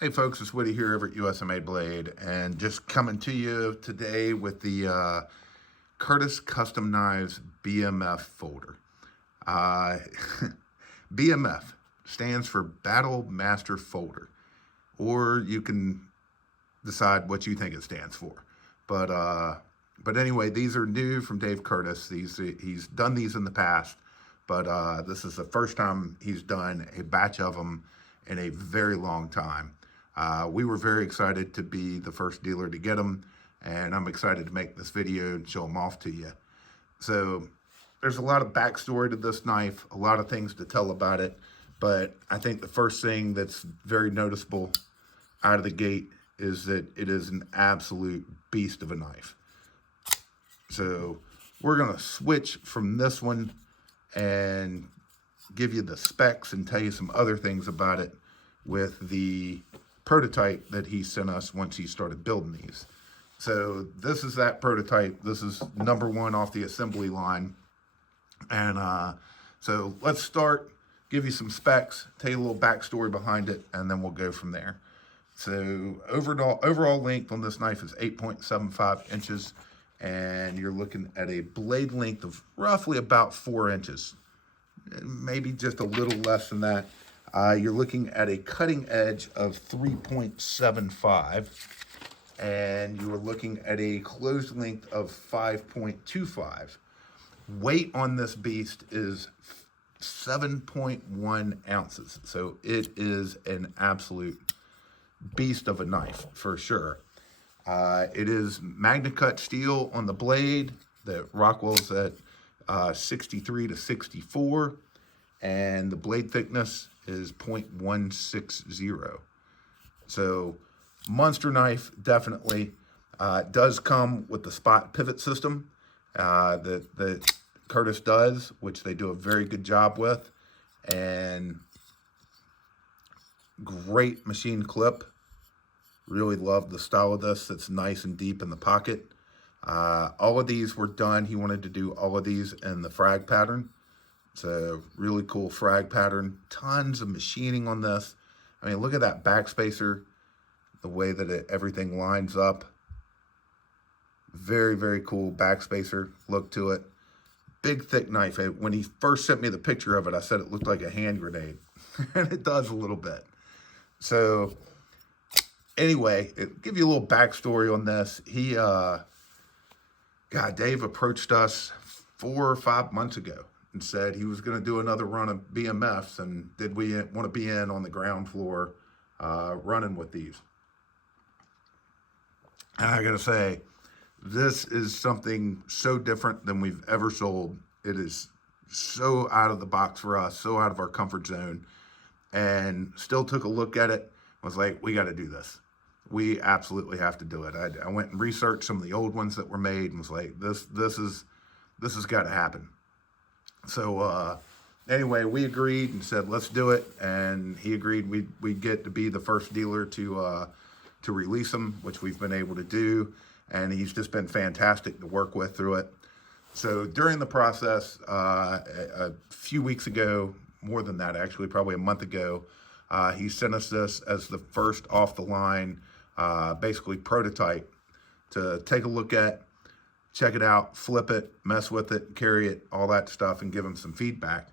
Hey folks, it's Woody here over at USMA Blade, and just coming to you today with the Curtis Custom Knives BMF folder. Uh, BMF stands for Battle Master Folder, or you can decide what you think it stands for. But anyway, these are new from Dave Curtis. He's done these in the past, but this is the first time he's done a batch of them in a very long time. We were very excited to be the first dealer to get them, and I'm excited to make this video and show them off to you. So there's a lot of backstory to this knife, a lot of things to tell about it, but I think the first thing that's very noticeable out of the gate is that it is an absolute beast of a knife. So we're gonna switch from this one and give you the specs and tell you some other things about it with the prototype that he sent us once he started building these. So this is that prototype. This is number one off the assembly line. And so let's start, give you some specs, tell you a little backstory behind it, and then we'll go from there. So overall length on this knife is 8.75 inches, and you're looking at a blade length of roughly about 4 inches, maybe just a little less than that. You're looking at a cutting edge of 3.75, and you're looking at a closed length of 5.25. Weight on this beast is 7.1 ounces, so it is an absolute beast of a knife for sure. It is Magna Cut steel on the blade that Rockwell's at 63 to 64, and the blade thickness is 0.160. So monster knife, definitely. It does come with the spot pivot system that Curtis does, which they do a very good job with, and great machine clip. Really love the style of this. It's nice and deep in the pocket. All of these were done. He wanted to do all of these in the frag pattern. It's a really cool frag pattern. Tons of machining on this. I mean, look at that backspacer, the way that everything lines up. Very, very cool backspacer look to it. Big, thick knife. When he first sent me the picture of it, I said it looked like a hand grenade. And it does a little bit. So anyway, give you a little backstory on this. Dave approached us 4 or 5 months ago and said he was going to do another run of BMFs, and did we want to be in on the ground floor running with these. And I got to say, this is something so different than we've ever sold. It is so out of the box for us, so out of our comfort zone, and still took a look at it, was like, we got to do this. We absolutely have to do it. I went and researched some of the old ones that were made and was like, this has got to happen. So anyway, we agreed and said, let's do it. And he agreed we'd get to be the first dealer to release them, which we've been able to do. And he's just been fantastic to work with through it. So during the process, a few weeks ago, more than that actually, probably a month ago, he sent us this as the first off the line, basically prototype to take a look at, check it out, flip it, mess with it, carry it, all that stuff, and give him some feedback.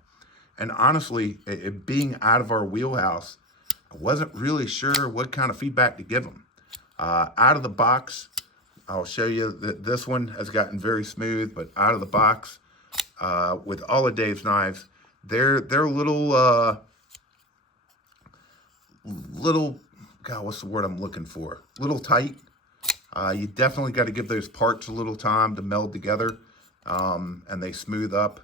And honestly, it being out of our wheelhouse, I wasn't really sure what kind of feedback to give him. Out of the box, I'll show you that this one has gotten very smooth, but out of the box, with all of Dave's knives, they're a little, God, what's the word I'm looking for? Little tight. You definitely got to give those parts a little time to meld together, and they smooth up.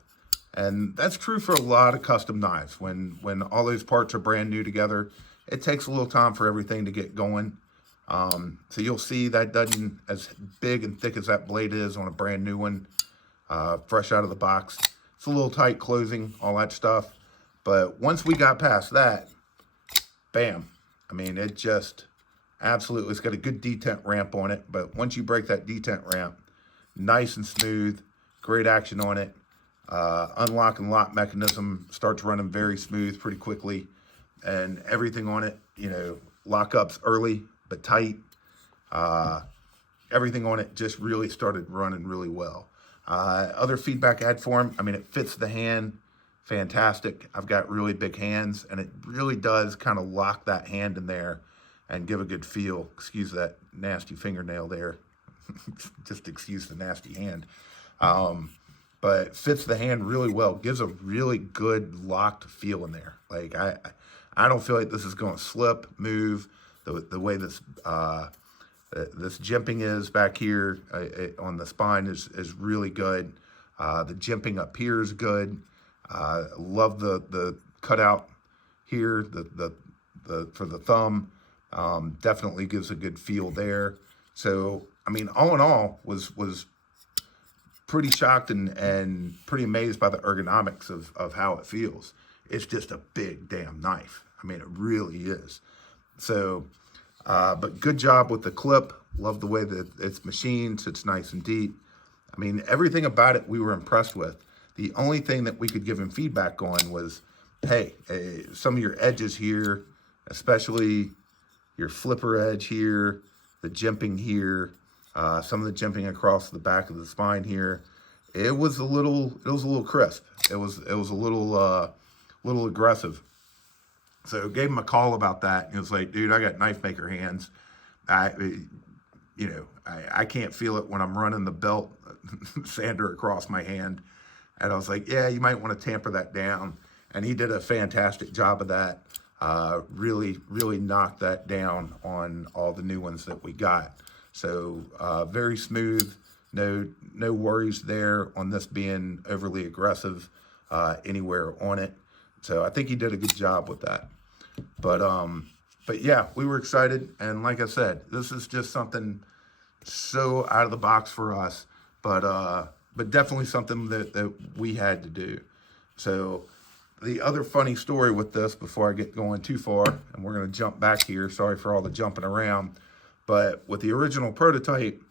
And that's true for a lot of custom knives. When all those parts are brand new together, it takes a little time for everything to get going. So you'll see that doesn't, as big and thick as that blade is on a brand new one, fresh out of the box. It's a little tight closing, all that stuff. But once we got past that, bam. I mean, it just absolutely, it's got a good detent ramp on it. But once you break that detent ramp, nice and smooth, great action on it. Unlock and lock mechanism starts running very smooth pretty quickly. And everything on it, you know, lockups early but tight. Uh, Everything on it just really started running really well. Other feedback I had for him, I mean, it fits the hand fantastic. I've got really big hands, and it really does kind of lock that hand in there and give a good feel. Excuse that nasty fingernail there. Just excuse the nasty hand. But fits the hand really well. Gives a really good locked feel in there. Like I don't feel like this is going to slip, move. The way this jimping is back here on the spine is really good. The jimping up here is good. Love the cutout here. The for the thumb definitely gives a good feel there. So I mean, all in all, was pretty shocked and pretty amazed by the ergonomics of how it feels. It's just a big damn knife. I mean, it really is. So, but good job with the clip. Love the way that it's machined, so it's nice and deep. I mean, everything about it we were impressed with. The only thing that we could give him feedback on was, hey, some of your edges here, especially your flipper edge here, the jimping here, some of the jimping across the back of the spine here, it was a little crisp. It was a little aggressive. So gave him a call about that. He was like, dude, I got knife maker hands. I can't feel it when I'm running the belt sander across my hand. And I was like, yeah, you might want to tamper that down. And he did a fantastic job of that. Really knocked that down on all the new ones that we got. So very smooth, no worries there on this being overly aggressive anywhere on it. So I think he did a good job with that. But yeah, we were excited. And like I said, this is just something so out of the box for us, but definitely something that we had to do. So the other funny story with this, before I get going too far, and we're going to jump back here. Sorry for all the jumping around. But with the original prototype,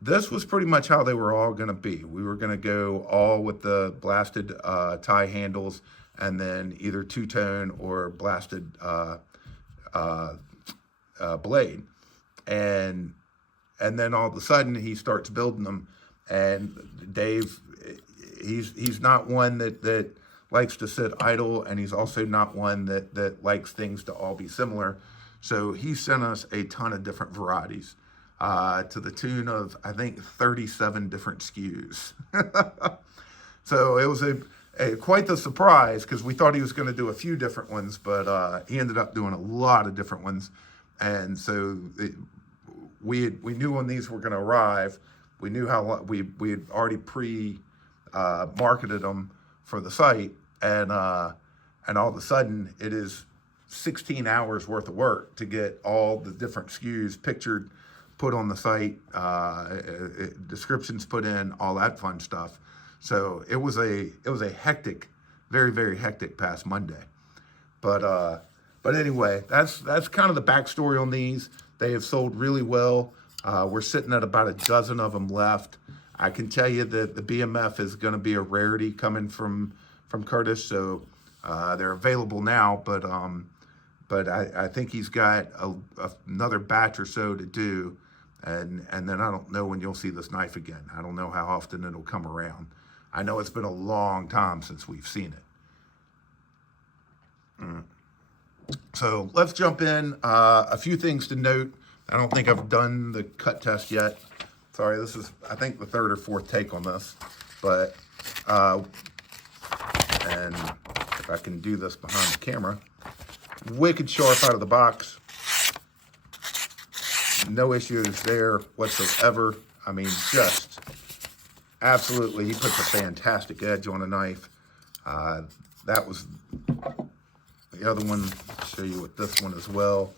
this was pretty much how they were all going to be. We were going to go all with the blasted tie handles, and then either two-tone or blasted blade. And then all of a sudden he starts building them, and Dave, he's not one that likes to sit idle, and he's also not one that likes things to all be similar. So he sent us a ton of different varieties to the tune of, I think, 37 different SKUs. So it was quite the surprise, because we thought he was going to do a few different ones, but he ended up doing a lot of different ones. And so we knew when these were going to arrive. We knew how we had already marketed them for the site, and all of a sudden it is 16 hours worth of work to get all the different SKUs pictured, put on the site, descriptions put in, all that fun stuff. So it was a hectic, very, very hectic past Monday. But anyway, that's kind of the backstory on these. They have sold really well. We're sitting at about a dozen of them left. I can tell you that the BMF is going to be a rarity coming from Curtis, so they're available now. But I think he's got another batch or so to do, and then I don't know when you'll see this knife again. I don't know how often it'll come around. I know it's been a long time since we've seen it. So let's jump in. A few things to note. I don't think I've done the cut test yet. Sorry, this is, I think, the third or fourth take on this. But, and if I can do this behind the camera, wicked sharp out of the box. No issues there whatsoever. I mean, just absolutely, he puts a fantastic edge on a knife. That was the other one. I'll show you with this one as well.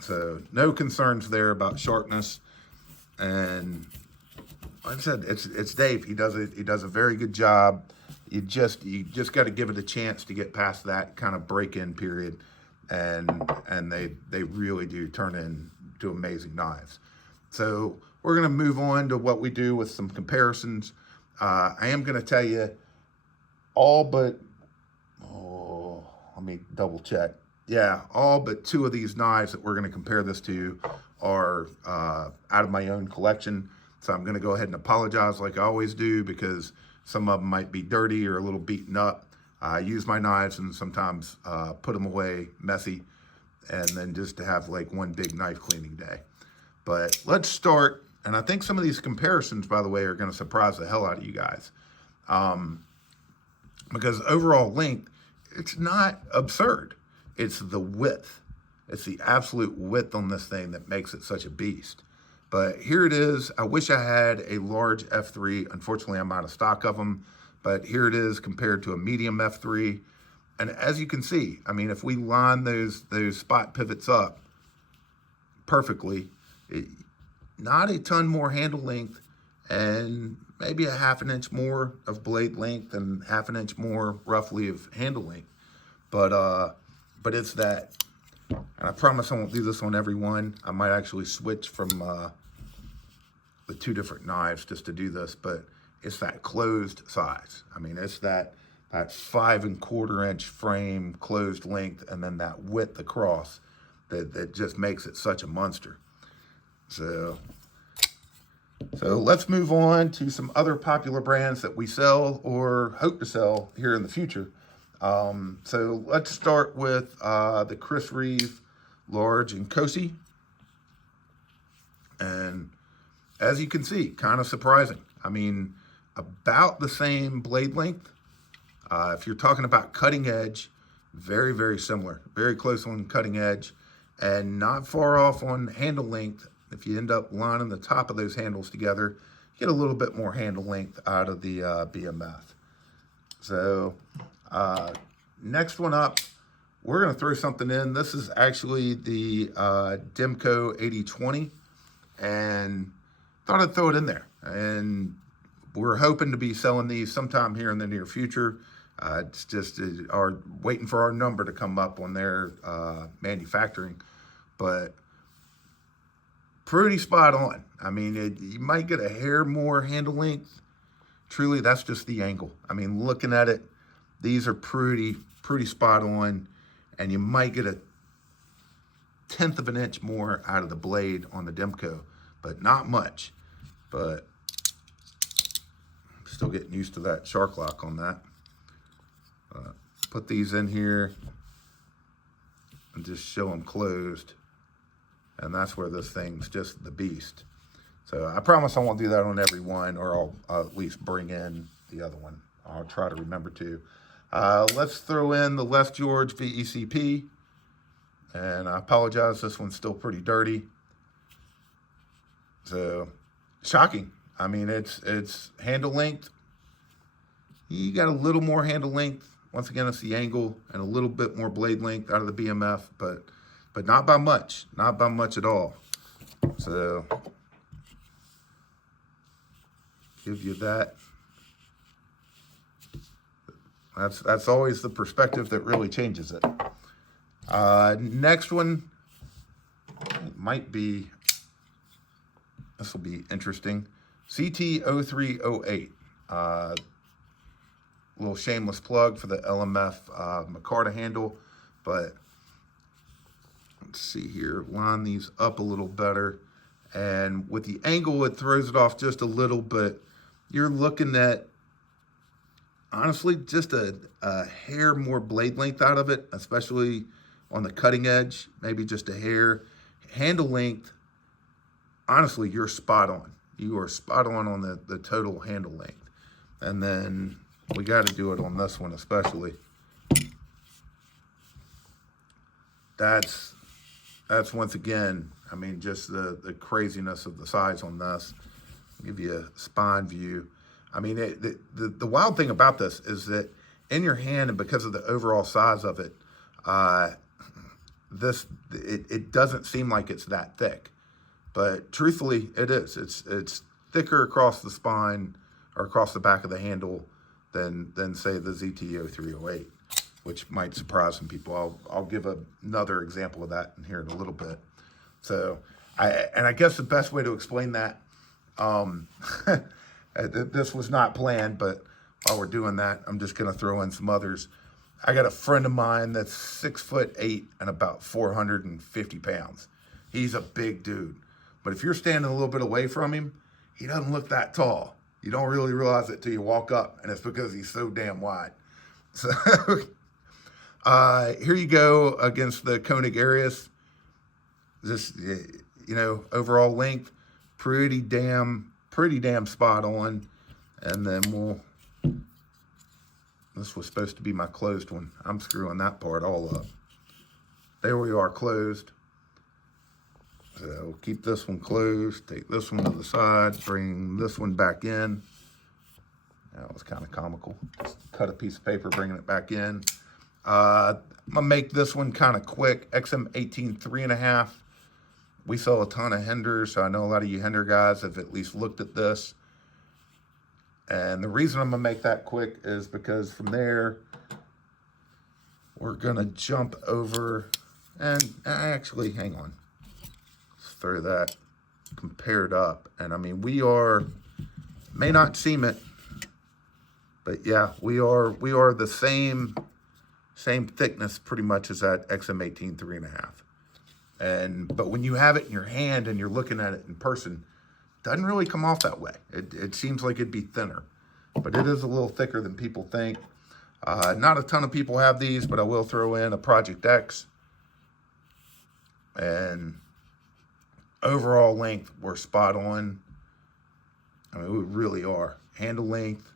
So no concerns there about sharpness. And like I said, it's Dave. He does a very good job. You just got to give it a chance to get past that kind of break-in period, and they really do turn into amazing knives. So we're going to move on to what we do with some comparisons. I am going to tell you all but Oh, let me double check. Yeah, all but two of these knives that we're going to compare this to are out of my own collection. So I'm going to go ahead and apologize like I always do, because some of them might be dirty or a little beaten up. I use my knives and sometimes put them away messy, and then just to have like one big knife cleaning day. But let's start, and I think some of these comparisons, by the way, are going to surprise the hell out of you guys. Because overall length, it's not absurd. It's the width. It's the absolute width on this thing that makes it such a beast. But here it is. I wish I had a large F3. Unfortunately, I'm out of stock of them. But here it is compared to a medium F3. And as you can see, I mean, if we line those spot pivots up perfectly, not a ton more handle length, and maybe a half an inch more of blade length and half an inch more roughly of handle length. But it's that. And I promise I won't do this on every one. I might actually switch from the two different knives just to do this, but it's that closed size. I mean, it's that 5 1/4 inch frame closed length, and then that width across that just makes it such a monster. So let's move on to some other popular brands that we sell or hope to sell here in the future. So let's start with the Chris Reeve Large and Cosi. And as you can see, kind of surprising. I mean, about the same blade length. If you're talking about cutting edge, very, very similar. Very close on cutting edge, and not far off on handle length. If you end up lining the top of those handles together, you get a little bit more handle length out of the BMF. So next one up, we're going to throw something in. This is actually the Demco 8020, and thought I'd throw it in there. And we're hoping to be selling these sometime here in the near future. It's just waiting for our number to come up on their manufacturing, but pretty spot on. I mean, you might get a hair more handle length. Truly, that's just the angle. I mean, looking at it, these are pretty spot on, and you might get a 1/10 of an inch more out of the blade on the Demco, but not much. But I'm still getting used to that shark lock on that. Put these in here and just show them closed. And that's where this thing's just the beast. So I promise I won't do that on every one, or I'll at least bring in the other one. I'll try to remember to. Let's throw in the Les George VECP. And I apologize, this one's still pretty dirty. So, shocking. I mean, it's handle length. You got a little more handle length. Once again, it's the angle and a little bit more blade length out of the BMF, but not by much. Not by much at all. So, give you that. That's always the perspective that really changes it. Next one might be, this will be interesting. CT0308. Little shameless plug for the LMF micarta handle, but let's see here. Line these up a little better, and with the angle, it throws it off just a little, but you're looking at, honestly, just a hair more blade length out of it, especially on the cutting edge, maybe just a hair. Handle length, honestly, you're spot on. You are spot on the total handle length. And then we got to do it on this one especially. That's once again, I mean, just the craziness of the size on this. I'll give you a spine view. I mean, the wild thing about this is that in your hand, and because of the overall size of it, it doesn't seem like it's that thick, but truthfully, it is. It's thicker across the spine or across the back of the handle than say the ZT0308, which might surprise some people. I'll give another example of that in here in a little bit. So, I guess the best way to explain that, this was not planned, but while we're doing that, I'm just going to throw in some others. I got a friend of mine that's 6'8" and about 450 pounds. He's a big dude. But if you're standing a little bit away from him, he doesn't look that tall. You don't really realize it till you walk up, and it's because he's so damn wide. So here you go against the Koenig Arius. This, overall length, pretty damn spot on. And then this was supposed to be my closed one. I'm screwing that part all up. There we are, closed. So keep this one closed, take this one to the side, bring this one back in. That was kind of comical. Just cut a piece of paper, bringing it back in. I'm gonna make this one kind of quick. XM18 3.5. We sell a ton of Henders, so I know a lot of you Hender guys have at least looked at this. And the reason I'm gonna make that quick is because from there, we're gonna jump over, and actually, hang on. Let's throw that compared up. And I mean, we may not seem it, but yeah, we are the same thickness pretty much as that XM18 3.5. But when you have it in your hand and you're looking at it in person, it doesn't really come off that way. It seems like it'd be thinner, but it is a little thicker than people think. Not a ton of people have these, but I will throw in a Project X. And overall length, we're spot on. I mean, we really are. Handle length,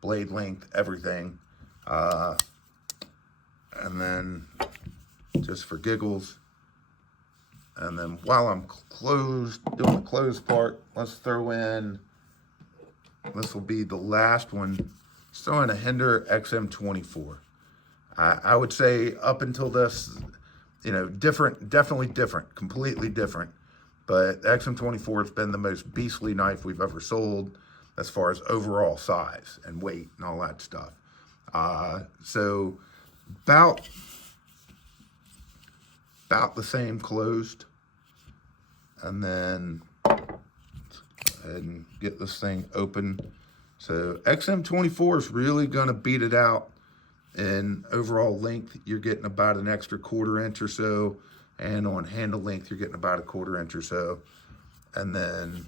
blade length, everything. And then just for giggles, and then while I'm doing the closed part, let's throw in, this will be the last one, let's throw in a Hender XM24. I would say up until this, definitely different, completely different. But the XM24 has been the most beastly knife we've ever sold as far as overall size and weight and all that stuff. So about the same closed. And then let's go ahead and get this thing open. So XM24 is really going to beat it out in overall length. You're getting about an extra 1/4 inch or so. And on handle length, you're getting about a 1/4 inch or so. And then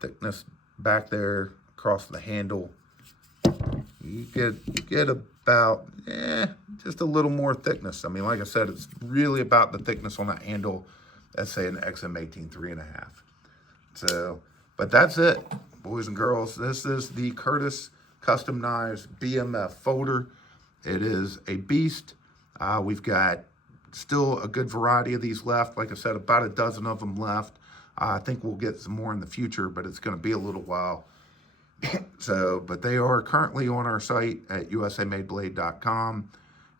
thickness back there across the handle, you get about just a little more thickness. I mean, like I said, it's really about the thickness on that handle. Let's say an XM18 3.5. So, but that's it, boys and girls. This is the Curtis Custom Knives BMF folder. It is a beast. We've got still a good variety of these left. Like I said, about a dozen of them left. I think we'll get some more in the future, but it's going to be a little while. So, but they are currently on our site at usamadeblade.com.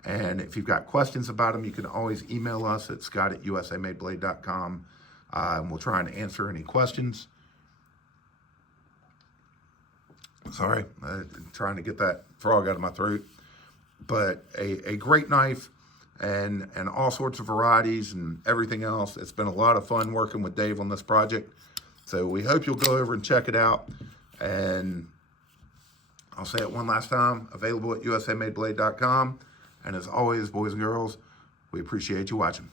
And if you've got questions about them, you can always email us at scott@usamadeblade.com. And we'll try and answer any questions. Sorry, I'm trying to get that frog out of my throat. But a great knife, and all sorts of varieties and everything else. It's been a lot of fun working with Dave on this project. So we hope you'll go over and check it out. And I'll say it one last time, available at usamadeblade.com. And as always, boys and girls, we appreciate you watching.